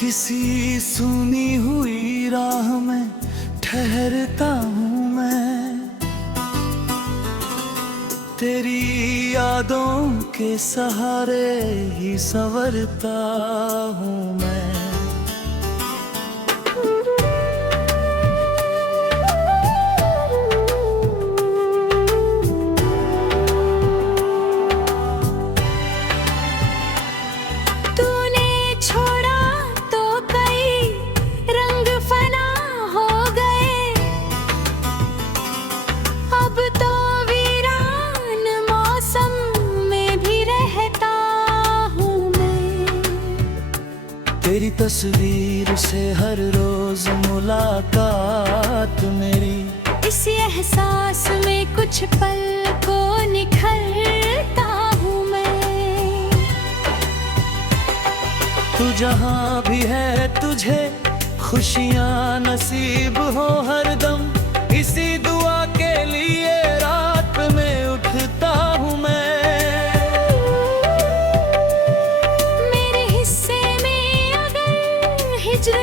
किसी सुनी हुई राह में ठहरता हूँ मैं, तेरी यादों के सहारे ही संवरता हूँ मैं। तेरी तस्वीर से हर रोज मुलाकात मेरी, इसी एहसास में कुछ पल को निखरता हूँ मैं। तू जहाँ भी है तुझे खुशियाँ नसीब हो हरदम, इसी दुआ के लिए रात में उठता हूँ मैं।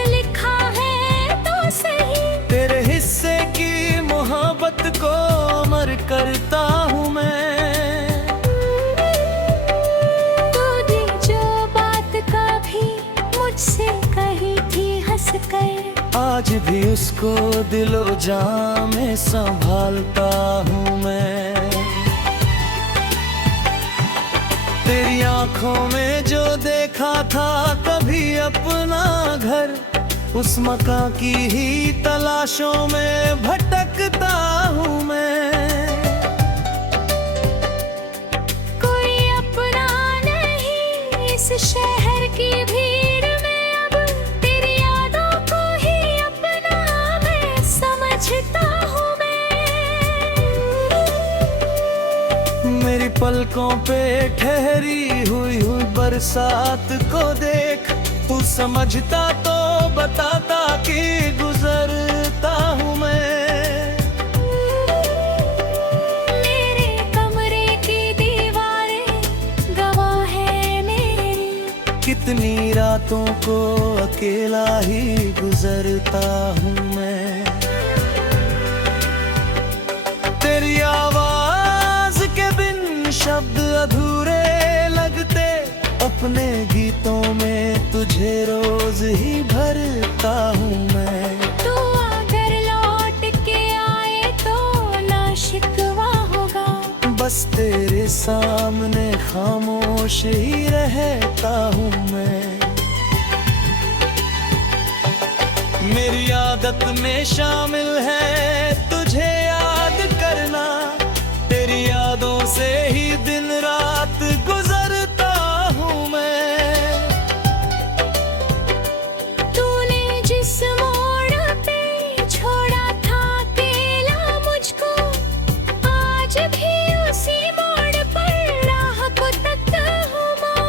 लिखा है तो सही, तेरे हिस्से की मोहब्बत को अमर करता हूँ मैं। तूने जो बात कभी मुझसे कही थी हंस कर, आज भी उसको दिलो जान में संभालता हूँ मैं। तेरी आंखों में जो देखा था कभी अपना घर, उस मकां की ही तलाशों में भटकता हूँ मैं। कोई अपना नहीं इस शहर की भीड़ में, अब तेरी यादों को ही अपना मैं समझता हूँ मैं। मेरी पलकों पे ठहरी हुई बरसात को देख, तू समझता तो बताता कि गुजरता हूँ मैं। मेरे कमरे की दीवारें गवाह है मेरी, कितनी रातों को अकेला ही गुजरता हूँ मैं। तेरी आवाज के बिन शब्द अधूरे लगते, अपने गीतों में तुझे रोज ही भरता हूँ मैं। तू अगर लौट के आए तो ना शिकवा होगा, बस तेरे सामने खामोश ही रहता हूँ मैं। मेरी आदत में शामिल है तुझे याद करना, तेरी यादों से ही दिन रात गुजरता हूँ मैं। तूने जिस मोड़ पे छोड़ा था अकेला मुझको, आज भी उसी मोड़ पर राह को तकता हूँ मैं।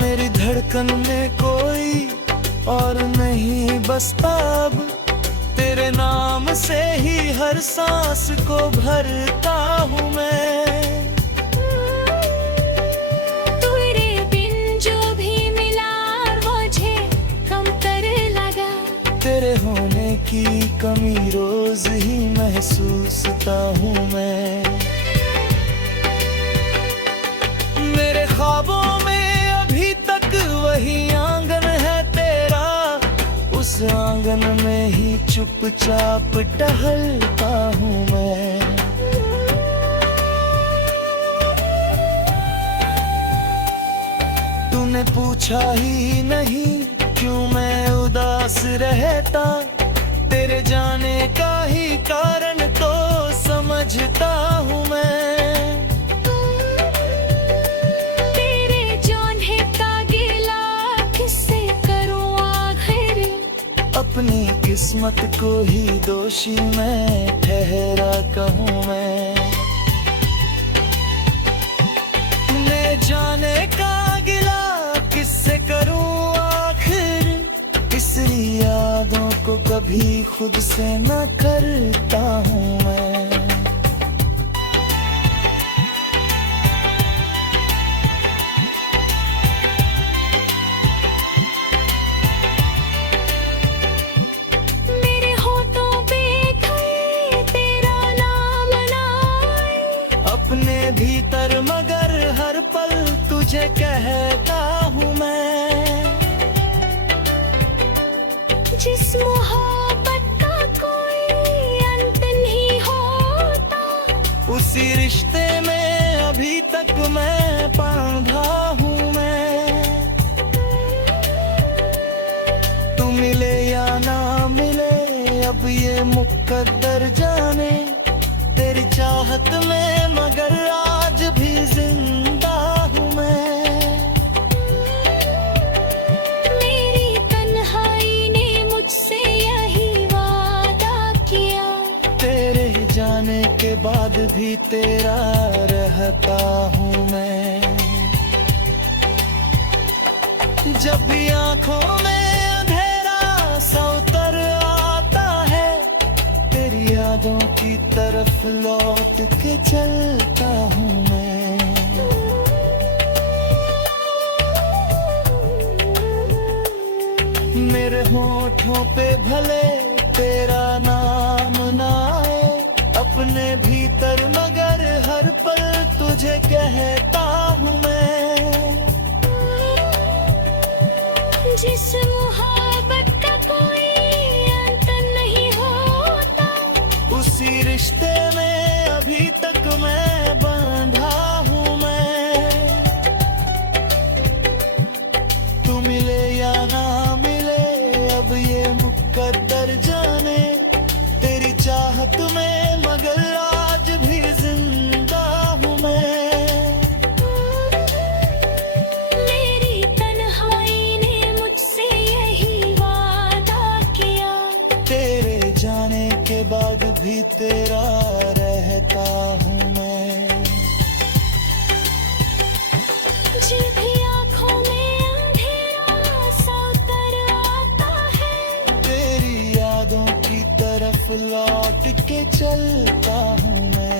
मेरी धड़कन में कोई और नहीं बसता अब, तेरे नाम से ही हर सांस को भरता हूँ मैं। तेरे बिन जो भी मिला मुझे कम कर लगा, तेरे होने की कमी रोज ही महसूसता हूँ मैं। मेरे ख्वाबों में अभी तक वही आंगन है तेरा, उस आंगन में ही चुपचाप टहलता हूँ मैं। तूने पूछा ही नहीं क्यों मैं उदास रहता, तेरे जाने का ही कारण तो समझता हूँ मैं। तेरे जोन्हे का गिला किससे करूँ आखिर, अपनी किस्मत को ही दोषी मैं ठहरा कहूँ मैं जाने का गिला किससे करूँ आखिर, इस यादों को कभी खुद से न करता हूँ मैं। तुझे कहता हूँ मैं। जिस मोहब्बत का कोई अंत नहीं होता, उसी रिश्ते में अभी तक मैं बांधा हूँ मैं। तू मिले या ना मिले अब ये मुकद्दर जाने, तेरी चाहत में मगर आज भी जिंदा हूँ मैं। मेरी तन्हाई ने मुझसे यही वादा किया, तेरे जाने के बाद भी तेरा रहता हूँ मैं। जब भी आँखों में अंधेरा सा उतर आता है, तेरी यादों की तरफ लौट के चलता हूँ मैं। मेरे होठों पे भले तेरा नाम ना आए, अपने भीतर मगर हर पल तुझे कहता हूँ मैं। जिस मोहब्बत का कोई अंत नहीं होता, उसी रिश्ते में अभी तक मैं बांधा हूँ मैं। तू मिले या ना मिले अब ये मुकद्दर जाने, तेरी चाहत में मगर आज भी जिंदा हूँ मैं। मेरी तन्हाई ने मुझसे यही वादा किया, तेरे जाने के बाद भी तेरा रहता हूँ मैं। जब भी आँखों में अंधेरा सा उतर आता है, तेरी यादों की तरफ लौट के चलता हूँ मैं।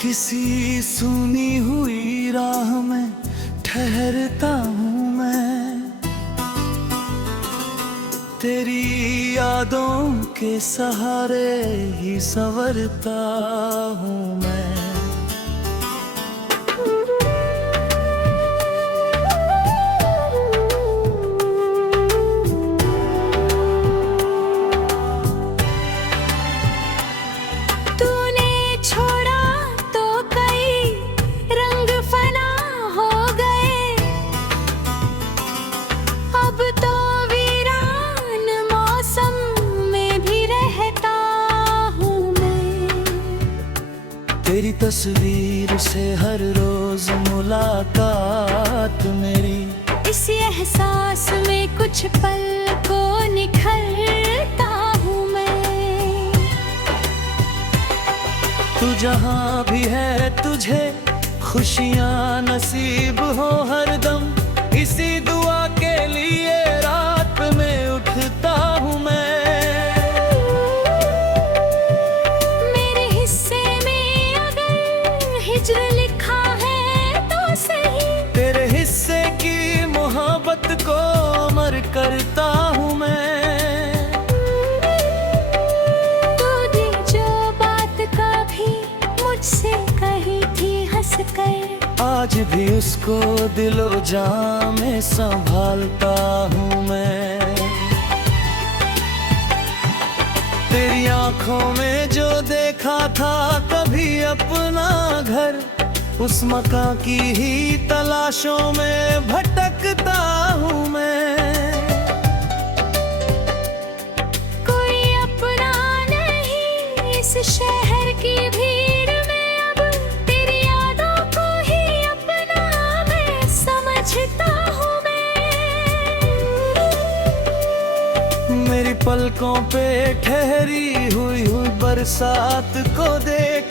किसी सुनी हुई राह में ठहरता हूँ मैं, तेरी यादों के सहारे ही संवरता हूँ मैं। तूने छोड़ा तो कई रंग फना हो गए, अब तो वीरान मौसम में भी रहता हूँ मैं। तेरी तस्वीर से हर रोज मुलाकात मेरी, इस एहसास में कुछ पल को निखरता हूँ मैं। तू जहाँ भी है तुझे खुशियाँ नसीब हो हरदम, इसी दुआ के लिए रात में उठता हूँ मैं। मेरे हिस्से में अगर हिज्र लिखा है तो सही, तेरे हिस्से की मोहब्बत को अमर करता हूँ मैं। तूने जो बात कभी मुझसे कही थी हंस कर, आज भी उसको दिलो जां में संभालता हूँ मैं। तेरी आंखों में जो देखा था कभी अपना घर, उस मकां की ही तलाशों में भटकता हूँ मैं। कोई अपना नहीं इस शहर की भीड़ में, अब तेरी यादों को ही अपना मैं समझता हूँ मैं। मेरी पलकों पे ठहरी हुई बरसात को देख,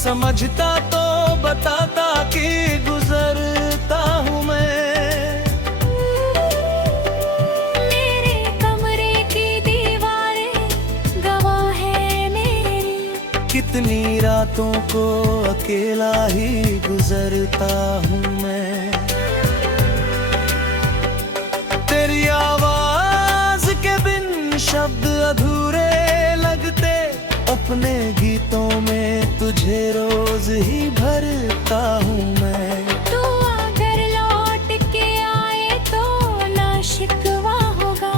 समझता तो बताता कि गुजरता हूँ मैं। मेरे कमरे की दीवारें गवाह है मेरी, कितनी रातों को अकेला ही गुजरता हूँ मैं। तेरी आवाज के बिन शब्द अधूरे लगते, अपने गीतों में तुझे रोज ही भरता हूँ मैं। तू अगर लौट के आए तो ना शिकवा होगा,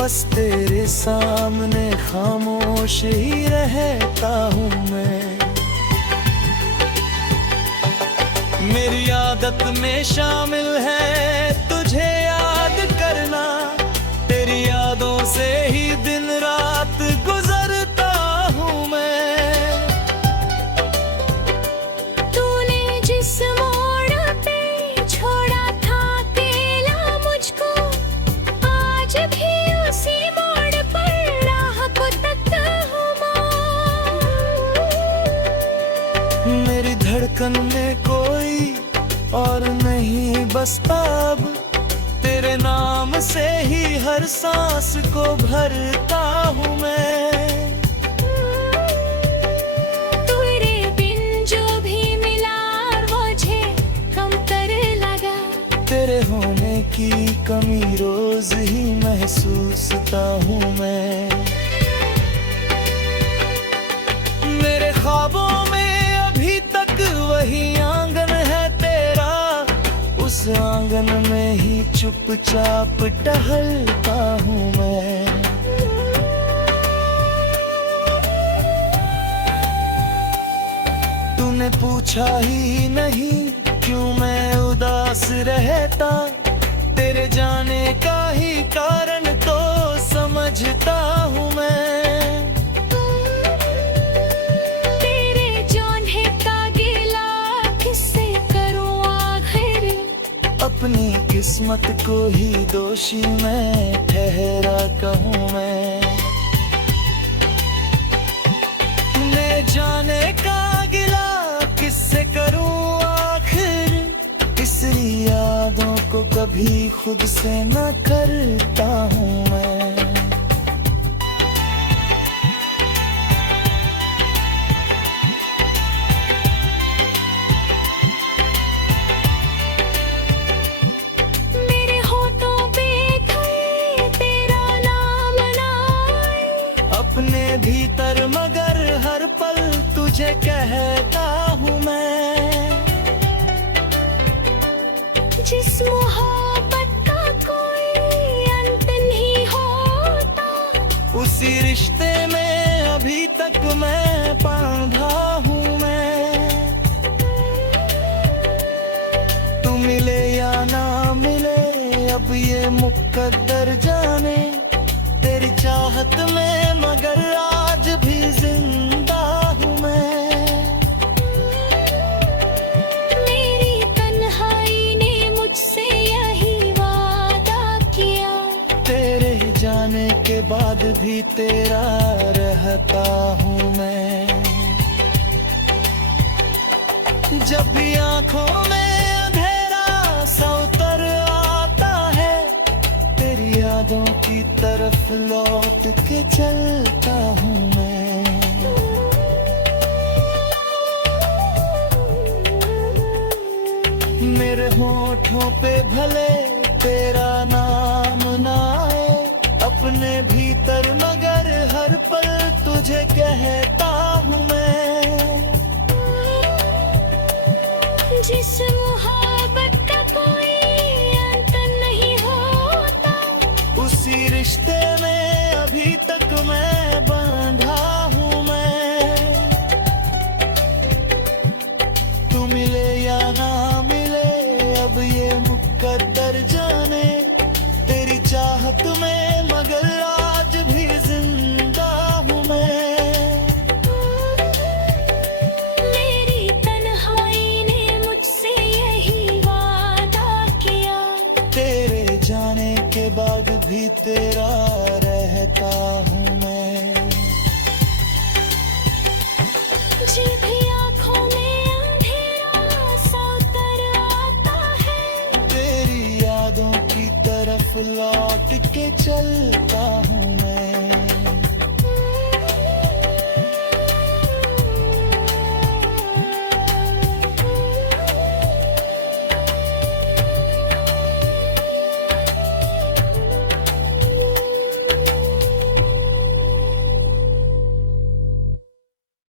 बस तेरे सामने खामोश ही रहता हूँ मैं। मेरी आदत में शामिल है तुझे याद करना, तेरी यादों से ही दिन रात गुजरता हूँ मैं। तूने जिस मोड़ पे छोड़ा था अकेला मुझको, आज भी उसी मोड़ पर राह को तकता हूँ मैं। मेरी धड़कन में कोई और नहीं बसता अब, तेरे नाम से ही हर सांस को भरता हूँ मैं। तेरे बिन जो भी मिला मुझे कमतर लगा, तेरे होने की कमी रोज ही महसूसता हूँ मैं। मेरे ख्वाबों में अभी तक वही आंगन है तेरा, उस आंगन में ही चुपचाप टहलता हूँ मैं। तूने पूछा ही नहीं क्यों मैं उदास रहता, तेरे जाने का ही कारण तो समझता हूँ मैं। तेरे जोन्हे का गिला किससे करूँ आखिर, अपनी किस्मत को ही दोषी मैं ठहरा कहूँ मैं। मैं जाने का गिला किससे करूँ आखिर, इसलिए यादों को कभी खुद से न करता हूँ मैं। मेरे होठों पे कहीं तेरा नाम ना आए, अपने भीतर मगर हर पल तुझे कहता हूँ मैं। जिस मोहब्बत का कोई अंत नहीं होता, उसी रिश्ते में अभी तक मैं बांधा हूँ मैं। तू मिले या ना मिले अब ये मुकद्दर जाने, तेरी चाहत में मगर आज भी जिंदा हूँ मैं। मेरी तन्हाई ने मुझसे यही वादा किया, तेरे जाने के बाद भी तेरा रहता हूँ मैं। जब भी आंखों में अंधेरा सा उतर आता है, तेरी यादों की तरफ लौट के चलता हूँ मैं। मेरे होठों पे भले तेरा नाम ना आए, अपने भीतर मगर हर पल तुझे कहता हूँ मैं। जिस मोहब्बत का कोई अंत नहीं होता, उसी रिश्ते में अभी तक मैं बांधा हूँ मैं। तू मिले या ना मिले अब ये मुकद्दर जाने, तेरी चाहत में मगर आज भी जिंदा हूँ मैं। मेरी तन्हाई ने मुझसे यही वादा किया, तेरे जाने के बाद भी तेरा रहता हूँ मैं। जी भी आँखों लौट के चलता